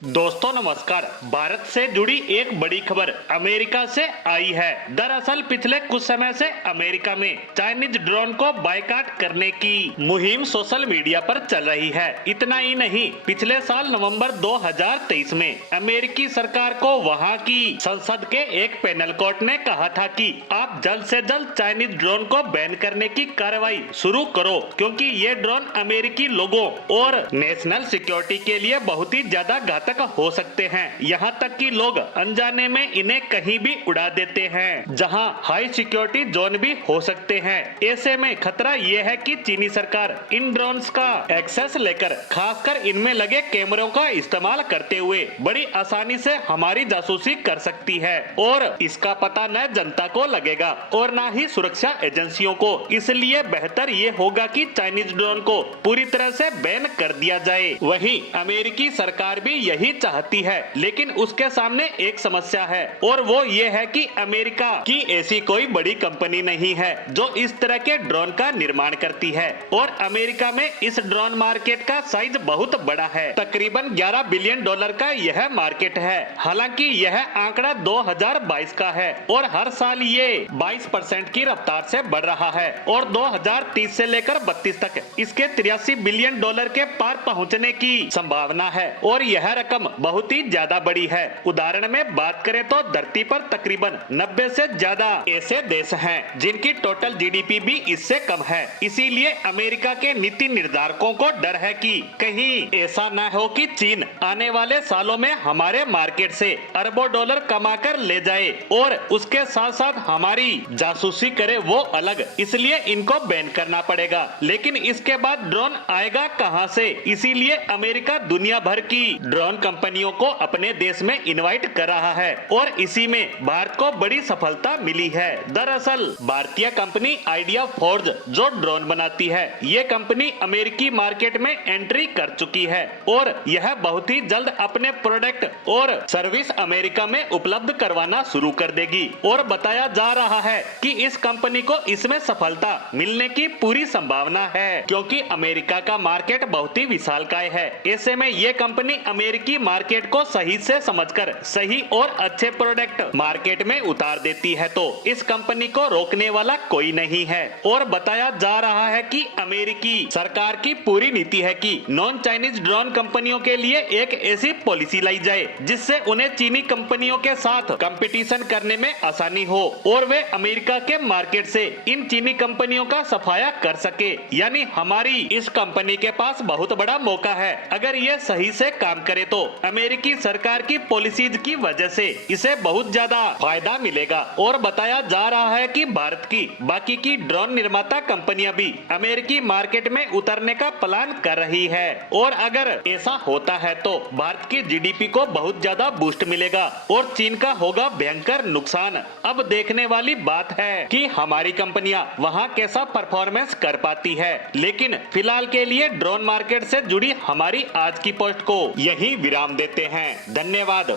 दोस्तों नमस्कार। भारत से जुड़ी एक बड़ी खबर अमेरिका से आई है। दरअसल पिछले कुछ समय से अमेरिका में चाइनीज ड्रोन को बायकॉट करने की मुहिम सोशल मीडिया पर चल रही है। इतना ही नहीं, पिछले साल नवंबर 2023 में अमेरिकी सरकार को वहां की संसद के एक पैनल कोर्ट ने कहा था कि आप जल्द से जल्द चाइनीज ड्रोन को बैन करने की कार्रवाई शुरू करो, क्योंकि ये ड्रोन अमेरिकी लोगों और नेशनल सिक्योरिटी के लिए बहुत ही ज्यादा घातक हो सकते हैं। यहाँ तक कि लोग अनजाने में इन्हें कहीं भी उड़ा देते हैं, जहाँ हाई सिक्योरिटी जोन भी हो सकते हैं। ऐसे में खतरा ये है कि चीनी सरकार इन ड्रोन्स का एक्सेस लेकर खासकर इनमें लगे कैमरों का इस्तेमाल करते हुए बड़ी आसानी से हमारी जासूसी कर सकती है, और इसका पता न जनता को लगेगा और न ही सुरक्षा एजेंसियों को। इसलिए बेहतर ये होगा कि चाइनीज ड्रोन को पूरी तरह से बैन कर दिया जाए। वहीं अमेरिकी सरकार भी यही चाहती है, लेकिन उसके सामने एक समस्या है, और वो ये है कि अमेरिका की ऐसी कोई बड़ी कंपनी नहीं है जो इस तरह के ड्रोन का निर्माण करती है, और अमेरिका में इस ड्रोन मार्केट का साइज बहुत बड़ा है। तकरीबन 11 बिलियन डॉलर का यह मार्केट है। हालांकि यह आंकड़ा 2022 का है और हर साल ये 22% की रफ्तार से बढ़ रहा है, और 2030 से लेकर 32 तक इसके 83 बिलियन डॉलर के पार पहुंचने की संभावना है, और यह रकम बहुत ही ज्यादा बड़ी है। उदाहरण में बात करें तो धरती पर तकरीबन 90 से ज्यादा ऐसे देश हैं जिनकी टोटल जीडीपी भी इससे कम है। इसीलिए अमेरिका के नीति निर्धारकों को डर है कि कहीं ऐसा न हो कि चीन आने वाले सालों में हमारे मार्केट से अरबों डॉलर कमाकर ले जाए और उसके साथ साथ हमारी जासूसी करे, वो अलग। इसलिए इनको बैन करना पड़ेगा। लेकिन इसके बाद ड्रोन आएगा कहां से? इसीलिए अमेरिका दुनिया भर की ड्रोन कंपनियों को अपने देश में इनवाइट कर रहा है, और इसी में भारत को बड़ी सफलता मिली है। दरअसल भारतीय कंपनी आइडिया फोर्ज जो ड्रोन बनाती है, ये कंपनी अमेरिकी मार्केट में एंट्री कर चुकी है, और यह बहुत ही जल्द अपने प्रोडक्ट और सर्विस अमेरिका में उपलब्ध करवाना शुरू कर देगी। और बताया जा रहा है कि इस कंपनी को इसमें सफलता मिलने की पूरी संभावना है, क्योंकि अमेरिका का मार्केट बहुत ही विशालकाय है। ऐसे में ये कंपनी अमेरिकी मार्केट को सही से समझकर सही और अच्छे प्रोडक्ट मार्केट में उतार देती है, तो इस कंपनी को रोकने वाला कोई नहीं है। और बताया जा रहा है कि अमेरिकी सरकार की पूरी नीति है कि नॉन चाइनीज ड्रोन कंपनियों के लिए एक ऐसी पॉलिसी लाई जाए जिससे उन्हें चीनी कंपनियों के साथ कंपटीशन करने में आसानी हो, और वे अमेरिका के मार्केट से इन चीनी कंपनियों का सफाया कर सके। यानी हमारी इस कंपनी के पास बहुत बड़ा मौका है। अगर ये सही से काम करे तो अमेरिकी सरकार की पॉलिसीज की वजह से इसे बहुत ज्यादा फायदा मिलेगा। और बताया जा रहा है कि भारत की बाकी की ड्रोन निर्माता कंपनियां भी अमेरिकी मार्केट में उतरने का प्लान कर रही है, और अगर ऐसा होता है तो भारत की जीडीपी को बहुत ज्यादा बूस्ट मिलेगा और चीन का होगा भयंकर नुकसान। अब देखने वाली बात है कि हमारी कंपनियां वहां कैसा परफॉर्मेंस कर पाती है। लेकिन फिलहाल के लिए ड्रोन मार्केट से जुड़ी हमारी आज की पोस्ट को यहीं विराम देते हैं। धन्यवाद।